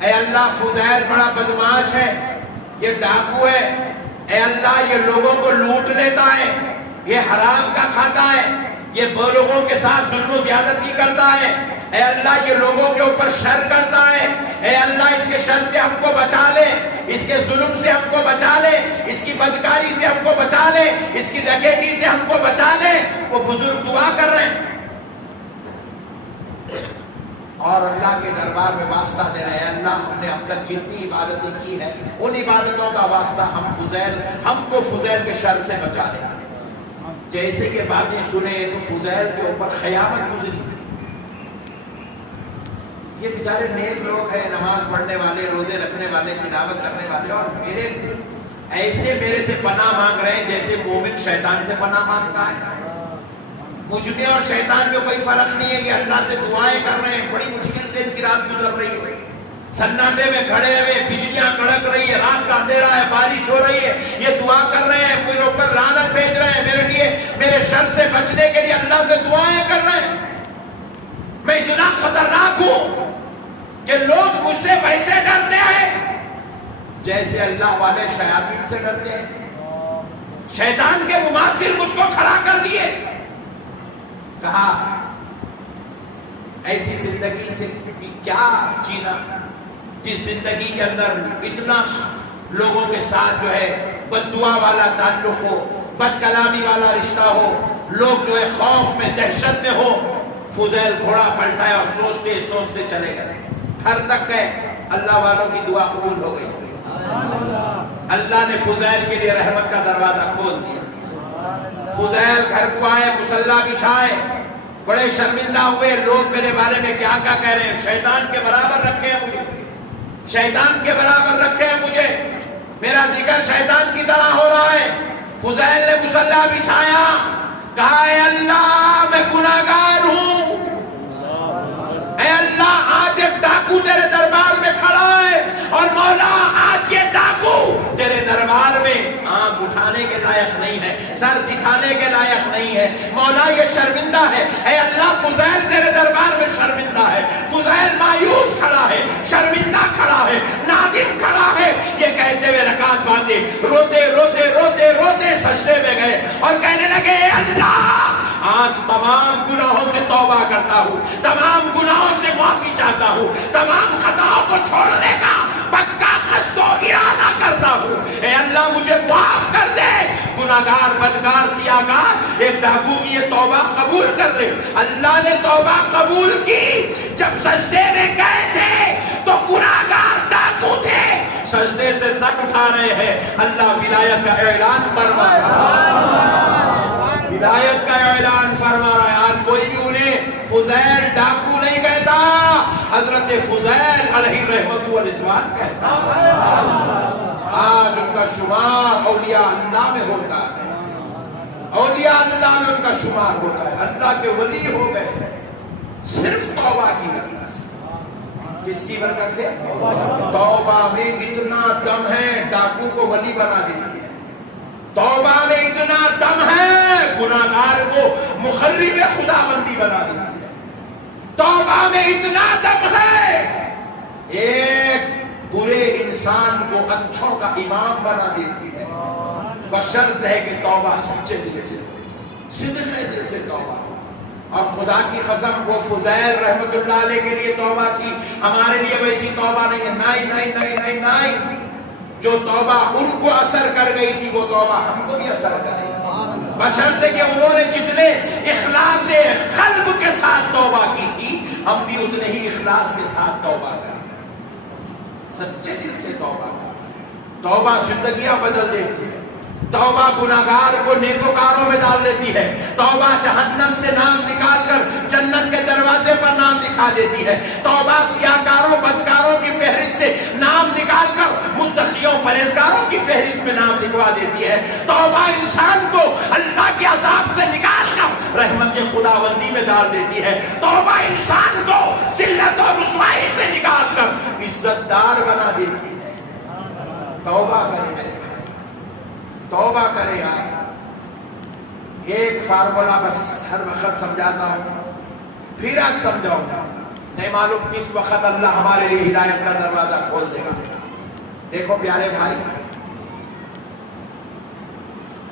اے اللہ فضیل بڑا بدماش ہے، یہ ڈاکو ہے، اے اللہ یہ لوگوں کو لوٹ لیتا ہے، یہ حرام کا کھاتا ہے، یہ لوگوں کے ساتھ ظلم و زیادتی کرتا ہے، اے اللہ یہ لوگوں کے اوپر شر کرتا ہے، اے اللہ اس کے شر سے ہم کو بچا لے، اس کے ظلم سے ہم کو بچا لے، اس کی بدکاری سے ہم کو بچا لے، اس کی ڈکیتی سے ہم کو بچا لے۔ وہ بزرگ دعا کر رہے ہیں اور اللہ کے دربار میں واسطہ دے رہے ہیں، اللہ ہم نے اب تک جتنی عبادتیں کی ہیں ان عبادتوں کا واسطہ ہم کو فضیل کے شر سے بچا دے۔ جیسے کہ باتیں سنے تو فضیل کے اوپر قیامت گزری۔ یہ بیچارے نیک لوگ ہیں، نماز پڑھنے والے، روزے رکھنے والے، تلاوت کرنے والے، اور میرے سے پناہ مانگ رہے ہیں جیسے مومن شیطان سے پناہ مانگتا ہے۔ مجھ میں اور شیطان میں کوئی فرق نہیں ہے، کہ اللہ سے دعائیں کر رہے ہیں، بڑی مشکل سے ان کی رات گزر رہی ہے، سناٹے میں کھڑے ہوئے، بجلیاں کڑک رہی ہے، رات کا اندھیرا ہے، بارش ہو رہی ہے، یہ دعا کر رہے ہیں، کوئی اوپر لعنت بھیج رہے ہیں میرے لیے، میرے شر سے بچنے کے لیے اللہ سے دعائیں کر رہے ہیں۔ میں اتنا خطرناک ہوں کہ لوگ مجھ سے ویسے ڈرتے ہیں جیسے اللہ والے شیاطین سے ڈرتے ہیں۔ شیطان کے مماثل مجھ کو کھڑا کر دیے، کہا ایسی زندگی سے کیا جینا جس زندگی کے اندر اتنا لوگوں کے ساتھ جو ہے بد دعا والا تعلق ہو، بد کلامی والا رشتہ ہو، لوگ جو ہے خوف میں، دہشت میں ہو۔ فضیل گھوڑا پلٹایا اور سوچتے سوچتے چلے گئے، گھر تک گئے، اللہ والوں کی دعا قبول ہو گئی، اللہ نے فضیل کے لیے رحمت کا دروازہ کھول دیا۔ فضیل گھر کو آئے، مصلی بچھائے، بڑے شرمندہ ہوئے، لوگ میرے بارے میں کیا کہہ رہے ہیں، شیطان کے برابر رکھے ہیں مجھے، شیطان کے برابر رکھے ہیں مجھے، میرا ذکر شیطان کی طرح ہو رہا ہے۔ فضیل نے مصلی بچھایا، کہا اے اللہ میں گناہگار ہوں، اے اللہ آج ایک ڈاکو تیرے دربار میں کھڑا ہے، اور مولا آج یہ ڈاکو تیرے دربار میں آنکھ اٹھانے کے لائق نہیں ہے، سر دکھانے کے لائق نہیں ہے، مولا یہ شرمندہ ہے۔ اے اللہ فضیل تیرے دربار میں شرمندہ ہے، فضیل مایوس کھڑا ہے، شرمندہ کھڑا ہے، نادم کھڑا ہے۔ یہ کہتے ہوئے رکعت باندھے، روتے روتے روتے روتے سجدے میں گئے اور کہنے لگے اے اللہ آج تمام گناہوں سے توبہ کرتا ہوں، تمام گناہوں سے معافی چاہتا ہوں، تمام خطاؤں کو چھوڑنے کا پکا قصد و ارادہ کرتا ہوں۔ اے اللہ مجھے معاف کر دے، گناہگار، بدکار، سیاہکار ایک ڈاکو کی یہ توبہ قبول کر لے۔ اللہ نے توبہ قبول کی۔ جب سجدے میں گئے تھے تو گناہگار ڈاکو تھے، سجدے سے سر اٹھا رہے ہیں، اللہ ولایت کا اعلان فرما ہدایت کا اعلان فرما رہا ہے۔ آج کوئی بھی انہیں فضیل ڈاکو نہیں کہتا، حضرت فضیل علیہ رحمت و رضوان کہتا۔ آج ان کا شمار اولیاء اللہ میں ہوتا ہے، اولیاء اللہ میں ان کا شمار ہوتا ہے، اللہ کے ولی ہو گئے صرف توبہ کی برکت سے۔ کس کی برکت سے؟ توبہ میں اتنا دم ہے ڈاکو کو ولی بنا دیتی ہے، توبہ میں اتنا دم ہے گناہگار کو مخرب خداوندی بنا دیتی ہے، توبہ میں اتنا دم ہے ایک برے انسان کو اچھوں کا امام بنا دیتی ہے، بشرط ہے کہ توبہ سچے دل سے، صدقے دل سے توبہ۔ اور خدا کی قسم وہ فضیل رحمت اللہ علیہ کے لیے توبہ تھی، ہمارے لیے ویسی توبہ نہیں ہے۔ نہیں نہیں نہیں نہیں نہیں، جو توبہ ان کو اثر کر گئی تھی وہ توبہ ہم کو بھی اثر کرے گی، بشرط کہ انہوں نے جتنے اخلاص قلب کے ساتھ توبہ کی تھی ہم بھی اتنے ہی اخلاص کے ساتھ توبہ کریں، سچے دل سے توبہ کریں۔ توبہ زندگیاں بدل دیتی ہے، توبہ گناہگار کو نیکوکاروں میں ڈال دیتی ہے، توبہ جہنم سے نام نکال کر جنت کے دروازے پر نام لکھا دیتی ہے، توبہ سیاہکاروں بدکاروں کی فہرست سے نام نکال کر متقیوں پرہیزگاروں کی فہرست میں نام لکھوا دیتی ہے، توبہ انسان کو اللہ کے عذاب سے نکال کر رحمت کے خداوندی میں ڈال دیتی ہے، توبہ انسان کو ذلت و رسوائی سے نکال کر عزت دار بنا دیتی ہے۔ توبہ کریں میرے بھائی، توبہ کریں آپ۔ ایک فارمولا بس ہر وقت سمجھاتا ہوں، پھر آج سمجھاؤں گا، نہیں معلوم کس وقت اللہ ہمارے لیے ہدایت کا دروازہ کھول دے گا۔ دیکھو پیارے بھائی،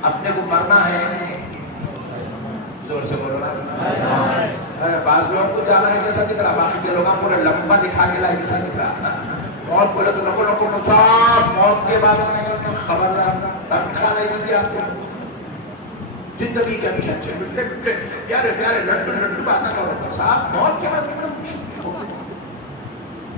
اپنے کو مرنا ہے، زور سے بولو نا، بعض لوگوں کو جانا ہے جیسا دکھ رہا، باقی کے لوگوں کو لمبا دکھا کے لائے جیسا دکھ رہا، موت بولے تو لوگوں کو صاحب موت کے بعد خبردار تنخواہ نہیں دی آپ کو، زندگی کے اچھے پیارے پیارے لڈو لڈو باتیں کرو گا صاحب، موت کے بعد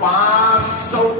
500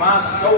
500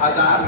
1000,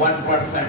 1%,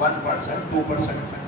1%, 2%।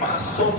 500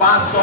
500,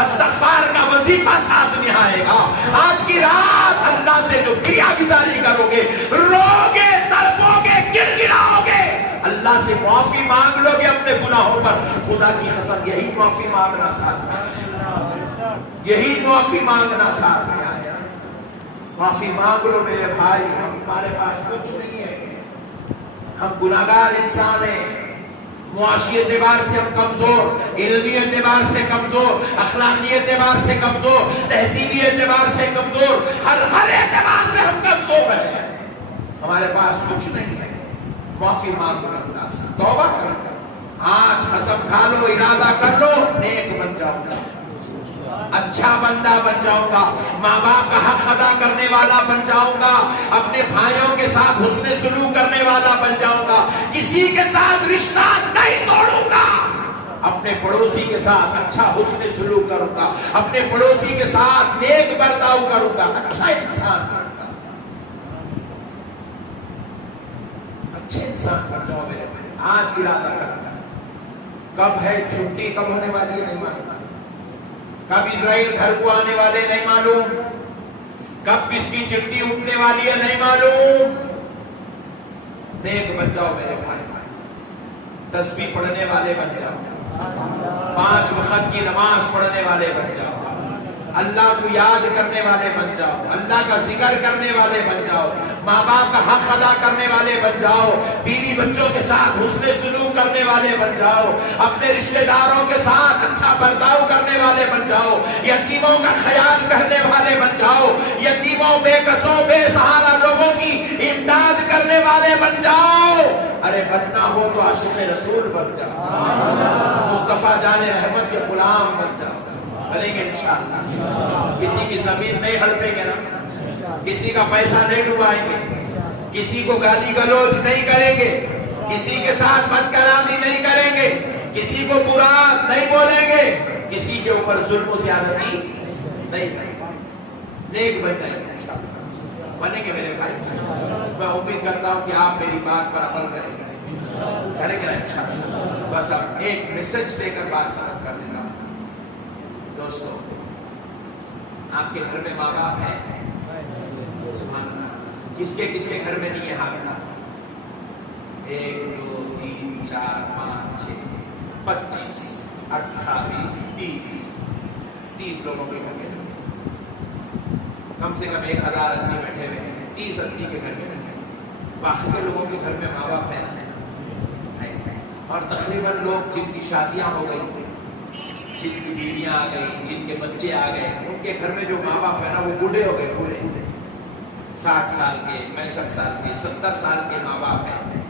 استغفار کا وظیفہ ساتھ میں آئے گا۔ آج کی رات اللہ سے جو کریا گزاری کرو گے، روگے، تڑپو گے، گڑگڑاؤ گے، اللہ سے معافی مانگ لو گے اپنے گناہوں پر، خدا کی قسم یہی معافی مانگنا ساتھ میں آیا، یہی معافی مانگنا ساتھ میں آیا۔ معافی مانگ لو میرے بھائی، ہمارے پاس کچھ نہیں ہے، ہم گناہگار انسان ہیں، معاشی اعتبار سے ہم کمزور، علمی اعتبار سے کمزور، اخلاقی اعتبار سے کمزور، تہذیبی اعتبار سے کمزور، ہر اعتبار سے ہم کمزور ہیں، ہمارے پاس کچھ نہیں ہے۔ معافی مانگ لو اللہ سے، توبہ کر لو، آج قسم کھا لو، ارادہ کر لو، نیک بن جاؤں گا، اچھا بندہ بن جاؤں گا، ماں باپ کا حق ادا کرنے والا بن جاؤں گا، اپنے بھائیوں کے ساتھ حسن سلوک کرنے والا بن جاؤں گا، کسی کے ساتھ رشتہ نہیں توڑوں گا، اپنے پڑوسی کے ساتھ اچھا حسن سلوک کروں گا، اپنے پڑوسی کے ساتھ نیک برتاؤ کروں گا، اچھا انسان بنوں گا، اچھے انسان بن جاؤ میرے بھائی۔ آج ارادہ کرنا، کب ہے چھٹی، کب ہونے والی ہے نہیں معلوم، کب اسرائیل گھر کو آنے والے نہیں معلوم، کب کس کی چٹھی اٹھنے والی ہے نہیں معلوم۔ نیک بن جاؤ میرے بھائی، تسبیح پڑھنے والے بن جاؤ، 5 وقت کی نماز پڑھنے والے بن جاؤ، اللہ کو یاد کرنے والے بن جاؤ، اللہ کا ذکر کرنے والے بن جاؤ، ماں باپ کا حق ادا کرنے والے بن جاؤ، بیوی بچوں کے ساتھ حسن سلوک کرنے والے بن جاؤ، اپنے رشتہ داروں کے ساتھ اچھا برتاؤ کرنے والے بن جاؤ، یتیموں کا خیال کرنے والے بن جاؤ، یتیموں، بے کسوں، بے سہارا لوگوں کی امداد کرنے والے بن جاؤ۔ ارے بننا ہو تو عاشق رسول بن جاؤ، مصطفیٰ جان رحمت کے غلام بن جاؤ، بنیں گے انشاءاللہ۔ کسی کی زمین نہیں ہڑپیں گے نا، کسی کا پیسہ نہیں ڈبائیں گے، کسی کو گالی گلوچ نہیں کریں گے، کسی کے ساتھ بد کلامی نہیں کریں گے، کسی کو برا نہیں بولیں گے، کسی کے اوپر ظلم و زیادتی نہیں کریں گے، نیک بن جائیں گے انشاءاللہ، بنیں گے میرے بھائی۔ میں امید کرتا ہوں کہ آپ میری بات پر عمل کریں گے انشاءاللہ۔ بس اب ایک میسج دے کر بات ختم کر دینا۔ دوستو، آپ کے گھر میں ماں باپ ہیں، کس کے گھر میں نہیں ہے ہاتھ؟ 1 2 3 4 5 6 25 28 30 لوگوں کے گھر میں نہیں ہے، کم سے کم 1000 آدمی بیٹھے ہوئے ہیں، 30 آدمی کے گھر میں نہیں ہے، باقی کے لوگوں کے گھر میں ماں باپ ہیں، اور تقریباً لوگ جن کی شادیاں ہو گئی، جن کی بیویاں آ گئی، جن کے بچے آ گئے، ان کے گھر میں جو ماں باپ ہے نا وہ بوڑھے ہو گئے، بوڑھے 60 سال کے، 65 سال کے، 70 سال کے ماں باپ ہیں۔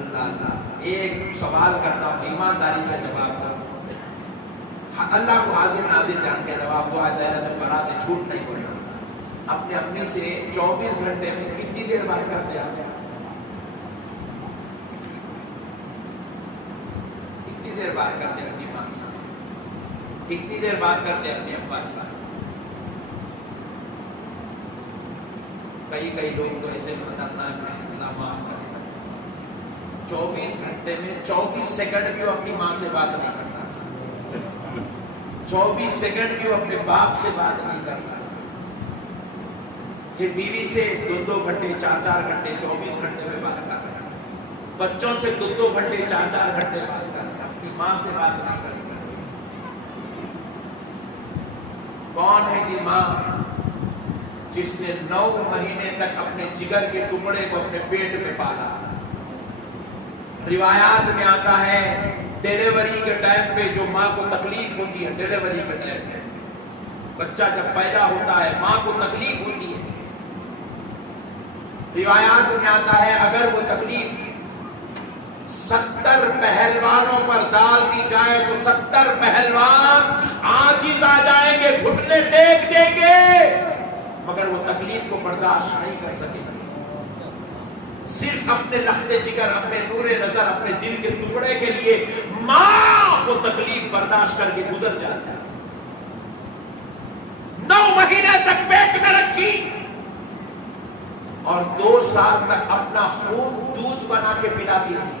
اللہ ایک سوال کرتا ہوں، ایمانداری سے جواب دو، اللہ کو حاضر ناظر جان کے جواب دو، آج براتے جھوٹ نہیں بولنا۔ اپنے اپنی سے 24 گھنٹے میں کتنی دیر بات کرتے ہیں آپ؟ کتنی دیر بات کرتے ہیں اپنی ماں سے؟ کتنی دیر بات کرتے ہیں اپنے ابا سے؟ کئی لوگ تو ایسے خطرناک ہیں، اللہ معاف کرے، 24 گھنٹے میں 24 سیکنڈ بھی وہ اپنی ماں سے بات نہیں کرتا، 24 سیکنڈ بھی وہ اپنے باپ سے بات نہیں کرتا، پھر بیوی سے 2 گھنٹے 4 گھنٹے 24 گھنٹے میں بات کر رہے ہیں، بچوں سے 2 گھنٹے 4 گھنٹے بات کر رہے ہیں، اپنی ماں سے بات نہیں کرتا۔ کون ہے جی ماں جس نے 9 مہینے تک اپنے جگر کے ٹکڑے کو اپنے پیٹ میں پالا؟ روایات میں آتا ہے ڈیلیوری کے ٹائم پہ جو ماں کو تکلیف ہوتی ہے، ڈیلیوری کے ٹائم پہ بچہ جب پیدا ہوتا ہے ماں کو تکلیف ہوتی ہے، روایات میں آتا ہے اگر وہ تکلیف 70 پہلوانوں پر ڈال دی جائے تو 70 پہلوان عاجز آ جائیں گے، گھٹنے ٹیک دیں گے، مگر وہ تکلیف کو برداشت نہیں کر سکیں گے۔ صرف اپنے لخت جگر، اپنے نور نظر، اپنے دل کے ٹکڑے کے لیے ماں کو تکلیف برداشت کر کے گزر جاتا ہے۔ 9 مہینے تک پیٹ میں رکھی اور 2 سال تک اپنا خون دودھ بنا کے پلاتی رہی۔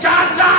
4-4,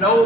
9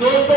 200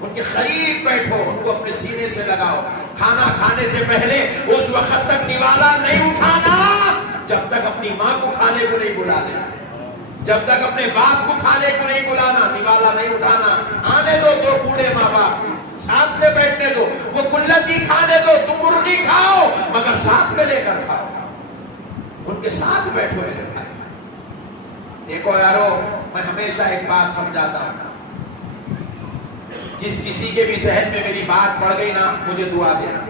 ان کے قریب بیٹھو، ان کو اپنے سینے سے لگاؤ. کھانا کھانے سے پہلے اس وقت تک نوالا نہیں اٹھانا جب تک اپنی ماں کو کھانے کو نہیں بلا لینا، جب تک اپنے باپ کو کھانے کو نہیں بلانا. نوالا نہیں اٹھانا. آنے دو دو بوڑھے ماں باپ ساتھ میں بیٹھنے دو، وہ کلتی کھانے دو، تم مرغی کھاؤ مگر ساتھ میں لے کر کھاؤ، ان کے ساتھ بیٹھو میرے بھائی. دیکھو یارو، میں ہمیشہ ایک بات سمجھاتا ہوں، جس کسی کے بھی ذہن میں میری بات پڑ گئی نا، مجھے دعا دینا.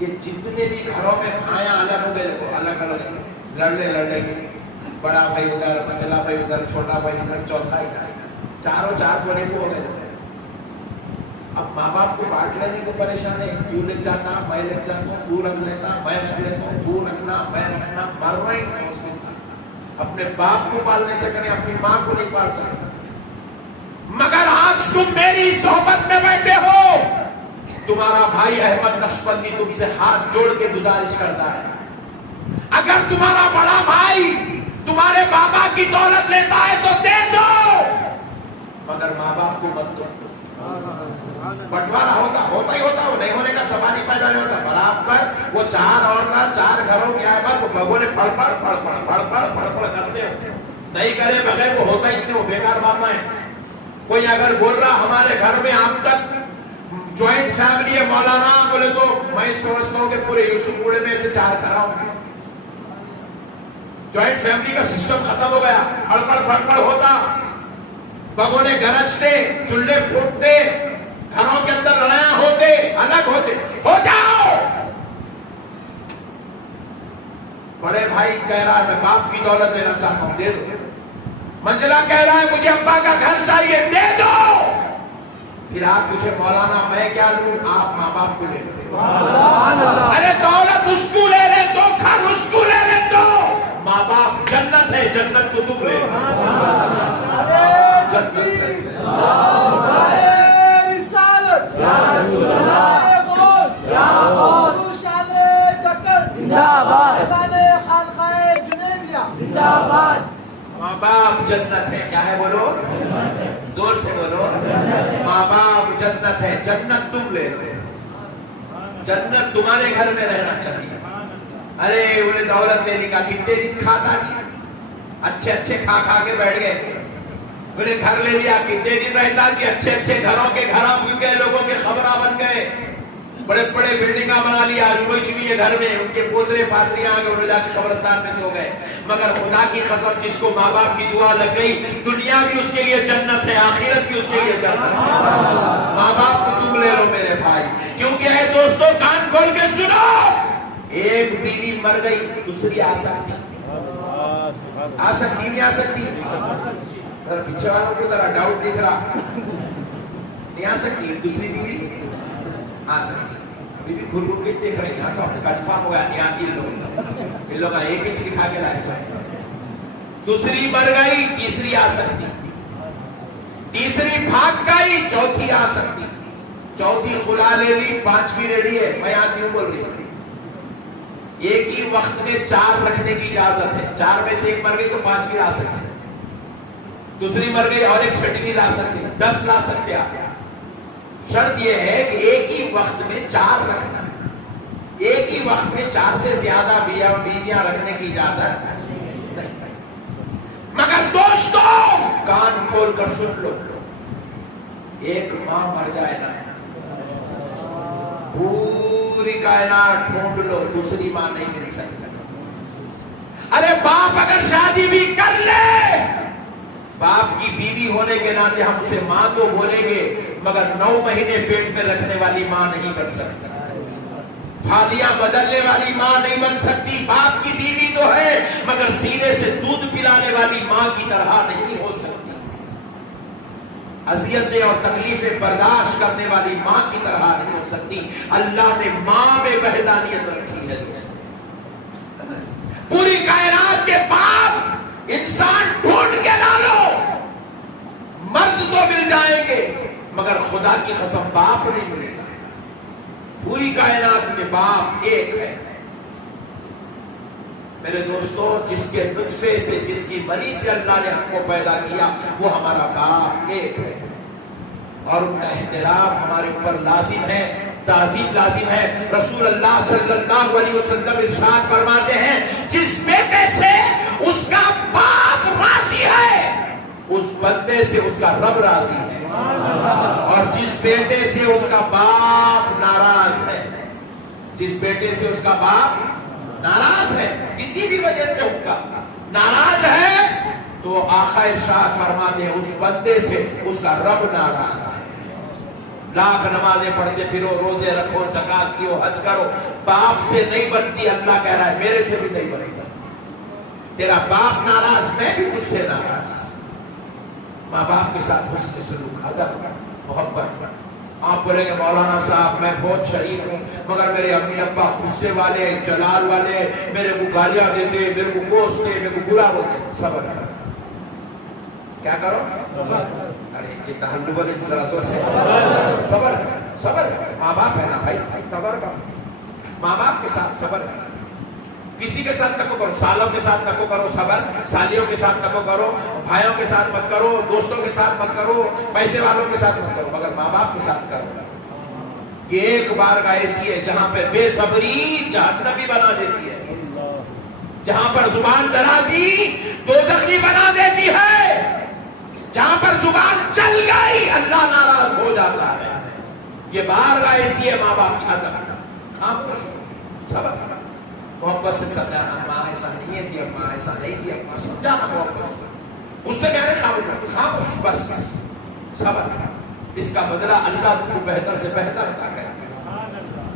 یہ جتنے بھی گھروں میں کھایا الگ ہو گئے، دیکھو الگ الگ لڑنے کے، بڑا بھائی ادھر، منجلا بھائی ادھر، چھوٹا بھائی ادھر، چوتھا ادھر، چاروں چار کونے کو ہو گئے. اب ماں باپ کو بانٹ لینے کو پریشان ہے، کیوں لگ جاتا، میں لگ جاتا ہوں، تو رکھ لیتا، میں رکھ لیتا ہوں، تو رکھنا، میں رکھنا، مر رہے ہیں. اپنے باپ کو پالنے سے کریں، اپنی ماں کو نہیں پال سکتے. مگر آج تم میری صحبت میں بیٹھے ہو، تمہارا بھائی احمد نقشبندی تم سے ہاتھ جوڑ کے گزارش کرتا ہے، اگر تمہارا بڑا بھائی تمہارے بابا کی دولت لیتا ہے تو دے دو، مگر ماں باپ کو مت دو. بٹوارا ہوتا ہی ہوتا، وہ نہیں ہونے کا سوال ہی پیدا نہیں ہوتا. برابر وہ چار عورتیں چار گھروں کی آئے بعد وہ بھگو نے پڑ پڑ کرتے ہو، نہیں کرے بغیر وہ ہوتا ہی اس نے، وہ بیکار باتیں ہیں. کوئی اگر بول رہا ہمارے گھر میں اب تک جوائنٹ فیملی ہے مولانا، بولے تو میں سوچتا ہوں کہ پورے یوسف پورے میں سے چار کراؤں گے. جوائنٹ فیملی کا سسٹم ختم ہو گیا، پڑ ہوتا، بگونے گرجتے، چولہے پھوٹتے، گھروں کے اندر لڑائیاں ہوتے، الگ ہوتے. ہو جاؤ. بڑے بھائی کہہ رہا ہے میں باپ کی دولت لینا چاہتا ہوں، دے دو. منجلا کہہ رہا ہے مجھے ابا کا گھر چاہیے، دے دو. پھر آپ پوچھے مولانا میں کیا لوں؟ آپ ماں باپ کو لے دو. ارے دولت اس کو لے لے دو، گھر اس کو لے لے دو، ماں باپ جنت ہے، جنت کو تم لے لو. جنت ہے. ماں باپ جنت ہے. کیا ہے بولو؟ زور سے بولو. ماں باپ جنت ہے، جنت تم لے لو. جنت تمہارے گھر میں رہنا چاہیے. ارے انہیں دولت لینے کا کتنے دن کھاتا نہیں، اچھے اچھے کھا کے بیٹھ گئے. انہیں گھر لے لیا، کتنے دن رہتا کہ اچھے گھروں کے گھراں بن گئے، لوگوں کے خبراں بن گئے، بڑے بڑے بلڈنگاں بنا لیا، روئی چوئی ہے گھر میں، ان کے پوترے پاتریاں آگے انہوں جا کے قبرستان میں سو گئے. مگر خدا کی قسم جس کو ماں باپ کی دعا لگ گئی، دنیا بھی اس کے لیے جنت ہے، آخرت بھی اس کے لیے جنت ہے. ماں باپ کو تم لے لو میرے بھائی. کیونکہ اے دوستو کان کھول کے سنو، ایک بیوی مر گئی دوسری آ سکتی نہیں آ سکتی. پیچھے والوں کو ذرا ڈاؤٹ دکھ رہا، نہیں آ سکتی دوسری بیوی آ سکتی. ابھی بھی گھر کے دیکھ رہے ہیں تو کنفرم ہو گیا نہیں آتی. ان لوگ ایک ہی چیز کھا کے لائے سوائے. دوسری مر گئی تیسری آ سکتی، تیسری بھاگ گئی چوتھی آ سکتی، چوتھی خلا لے لی، پانچویں ریڈی ہے. میں آج کیوں بول رہی ہوں؟ ایک ہی وقت میں چار رکھنے کی اجازت ہے. چار میں سے ایک مر گئی تو پانچویں لا سکتے، دوسری مر گئی اور ایک چھٹی لا سکتے، 10 لا سکتے آپ. شرط یہ ہے کہ ایک ہی وقت میں چار رکھنا، ایک ہی وقت میں 4 سے زیادہ بیویاں رکھنے کی اجازت نہیں. مگر دوستو کان کھول کر سن لو، ایک ماں مر جائے نا، پوری کائنات ڈھونڈ لو، دوسری ماں نہیں مل سکتی. ارے باپ اگر شادی بھی کر لے، باپ کی بیوی ہونے کے ناطے ہم اسے ماں تو بولیں گے، مگر 9 مہینے پیٹ میں رکھنے والی ماں نہیں بن سکتی، تھالیاں بدلنے والی ماں نہیں بن سکتی. باپ کی بیوی تو ہے مگر سینے سے دودھ پلانے والی ماں کی طرح نہیں ہو سکتی، اذیتیں اور تکلیفیں برداشت کرنے والی ماں کی طرح نہیں ہو سکتی. اللہ نے ماں میں وحدانیت رکھی ہے. پوری کائنات کے باپ انسان ڈھونڈ کے لا لو، مرد تو مل جائیں گے مگر خدا کی قسم باپ نہیں ملے گا. پوری کائنات میں باپ ایک ہے. میرے دوستو، جس کے نطفے سے، جس کی منی سے اللہ نے ہم کو پیدا کیا، وہ ہمارا باپ ایک ہے، اور ان کا احترام ہمارے اوپر لازم ہے، تعظیم لازم ہے۔ رسول اللہ صلی اللہ علیہ وسلم ارشاد فرماتے ہیں، جس بیٹے سے اس کا باپ راضی ہے، اس بندے سے اس کا رب راضی ہے، اور جس بیٹے سے اس کا باپ ناراض ہے، جس بیٹے سے اس کا باپ ناراض ہے، کسی بھی وجہ سے ان کا ناراض ہے، تو آقا ارشاد فرماتے ہیں اس بندے سے اس کا رب ناراض ہے۔ لاکھ نمازیں پڑھتے پھرو، روزے رکھو، زکات دیو، حج کرو، باپ سے نہیں بنتی، اللہ کہہ رہا ہے میرے سے بھی نہیں بنے گا۔ تیرا باپ ناراض، میں بھی مجھ سے ناراض۔ ماں باپ کے ساتھ حسن سلوک، ادب، محبت۔ آپ بولیں گے مولانا صاحب میں بہت شریف ہوں، مگر میرے امی ابا غصے والے، جلال والے، میرے کو گالیاں دیتے، میرے کو کوستے، میرے کو برا بولتے۔ صبر کرو۔ کیا کرو؟ ارے کتنا ہلو بولے ذرا زور سے۔ صبر کرو، صبر کرو۔ ماں باپ ہے نا بھائی، صبر کرو۔ ماں باپ کے ساتھ صبر کرو۔ کسی کے ساتھ نہ کرو، سالوں کے ساتھ نہ کرو صبر، سالیوں کے ساتھ نہ کرو، بھائیوں کے ساتھ مت کرو، دوستوں کے ساتھ مت کرو، پیسے والوں کے ساتھ مت کرو، مگر ماں باپ کے ساتھ کرو۔ یہ ایک بارگاہ ایسی ہے جہاں پہ بے صبری جہنمی بنا دیتی ہے، جہاں پر زبان درازی دوزخی بنا دیتی ہے، جہاں پر زبان چل گئی اللہ ناراض ہو جاتا ہے۔ یہ بارگاہ ایسی ہے ماں باپ کی ادب، خاموش، صبر، محبت سے سمجھانا، ماں ایسا نہیں ہے جی اماں، ایسا نہیں جی اماں، سمجھانا محبت سے، اس سے کہنے خاموش، بس صبر۔ اس کا بدلہ اللہ کو بہتر سے بہتر عطا کرے۔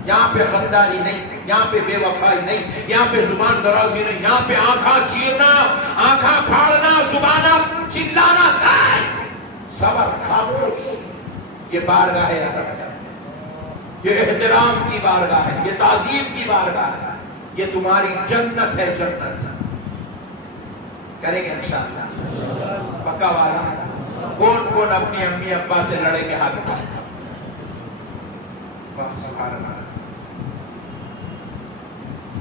یہاں پہ غداری نہیں، یہاں پہ بے وفائی نہیں، یہاں پہ زبان درازی نہیں، یہاں پہ آنکھاں چیرنا، آنکھاں پھاڑنا، زبانہ چلانا نہیں، صبر، خاموش۔ یہ بارگاہ ہے ادب، یہ احترام کی بارگاہ ہے، یہ تعظیم کی بارگاہ ہے، یہ تمہاری جنت ہے، جنت کریں گے انشاءاللہ پکا وعدہ۔ کون کون اپنی امی ابا سے لڑیں گے؟ ہاتھ اٹھائیں۔ سبحان اللہ۔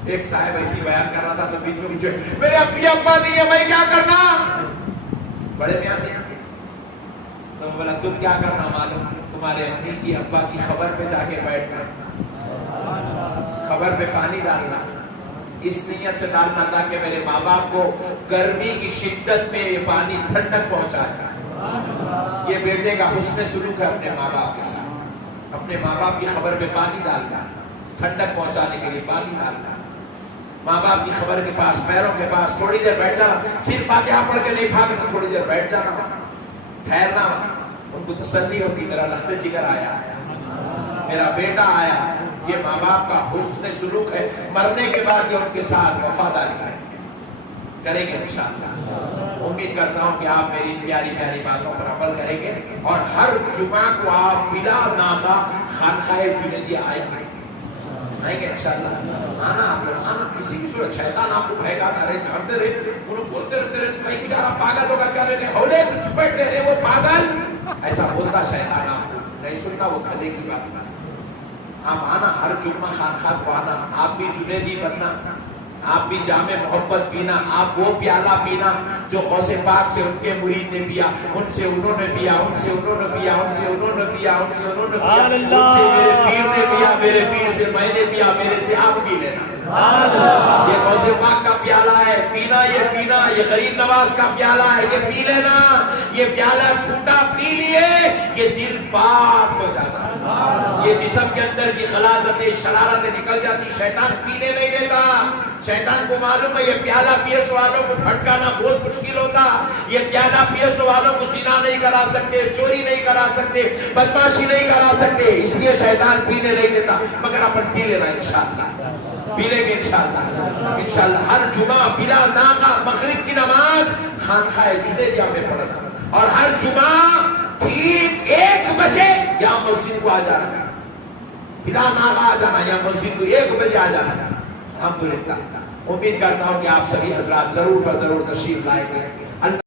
ایک صاحب ایسی بیان کر رہا تھا تو بیچ میں پوچھے میرے امی ابا نہیں ہے میں کیا کرنا؟ بڑے میاں تھے تو بولا تم کیا کرنا معلوم؟ تمہارے امی کی ابا کی خبر پہ جا کے بیٹھنا، خبر پہ پانی ڈالنا، اس نیت سے ڈالنا تاکہ میرے ماں باپ کو گرمی کی شدت میں یہ پانی ٹھنڈک پہنچائے۔ یہ بیٹے کا حسن سلوک ہے اپنے ماں باپ کے ساتھ، اپنے ماں باپ کی خبر پہ پانی ڈالنا، ٹھنڈک پہنچانے کے لیے پانی ڈالنا، ماں باپ کی خبر کے پاس، پیروں کے پاس تھوڑی دیر بیٹھ جانا، صرف فاتحہ پڑھ کے نہیں بھاگنا، تھوڑی دیر بیٹھ جانا، ٹھہرنا، ان کو تسلی ہوتی میرا لخت جگر آیا ہے، میرا بیٹا آیا ہے۔ یہ ماں باپ کا حسن سلوک ہے، مرنے کے بعد یہ ان کے ساتھ وفاداری ہے۔ کریں گے انشاءاللہ۔ امید کرتا ہوں کہ آپ میری پیاری پیاری باتوں پر عمل کریں گے، اور ہر جمعہ کو آپ بلا ناغہ خانقاہ جنیدیہ آئیں گے انشاءاللہ۔ آنا آپ لوگ، آنا، کسی بھی صورت شیطان آپ کو بھیگاتا رہے، جھاڑتے رہے، انہوں بولتے رہتے رہے، کہیں بھی جارا پاگل ہوگا کیا رہے، ہولے کچھ بیٹھتے رہے وہ پاگل، ایسا بولتا شیطان آپ کو، نہیں سنتا وہ کھلے کی بات۔ آپ آنا، ہر جمعہ خانقاہ کو آنا، آپ بھی جنیدی بننا، آپ بھی جامع محبت پینا، آپ وہ پیالہ پینا جو غوث پاک سے ان کے مرید نے پیا، ان سے انہوں نے پیا، ان سے انہوں نے پیا، ان سے انہوں نے پیا، ان سے انہوں نے پیا، ان سے میرے پیر نے پیا، میرے پیر سے میں نے پیا، میرے سے آپ پی لینا۔ یہ غوث پاک کا پیالہ ہے، پینا یہ پینا، یہ غریب نواز کا پیالہ ہے، یہ پی لینا۔ یہ پیالہ چھوٹا پی لیے یہ دل پاک ہو جاتا ہے، یہ جسم کے اندر کی غلاظتیں شرارتیں نکل جاتی، شیطان پینے نہیں دیتا۔ شیطان کو معلوم ہے یہ پیالہ پیے سو والوں کو بھٹکانا بہت مشکل ہوتا، یہ پیالہ پیے سو والوں کو زنا نہیں کرا سکتے، چوری نہیں کرا سکتے، بدمعاشی نہیں کرا سکتے، اس لیے شیطان پینے نہیں دیتا، مگر اپن پی لینا انشاءاللہ، پی لیں گے انشاءاللہ۔ ہر جمعہ بلا ناغہ مغرب کی نماز خانقاہ جنیدیہ میں پڑھنا، اور ہر جمعہ ٹھیک 1 بجے یا مسجد کو آ جانا، بلا ناغہ آ جانا، یا مسجد کو 1 بجے آ جانا۔ الحمدللہ، امید کرتا ہوں کہ آپ سبھی حضرات ضرور تشریف لائیں گے۔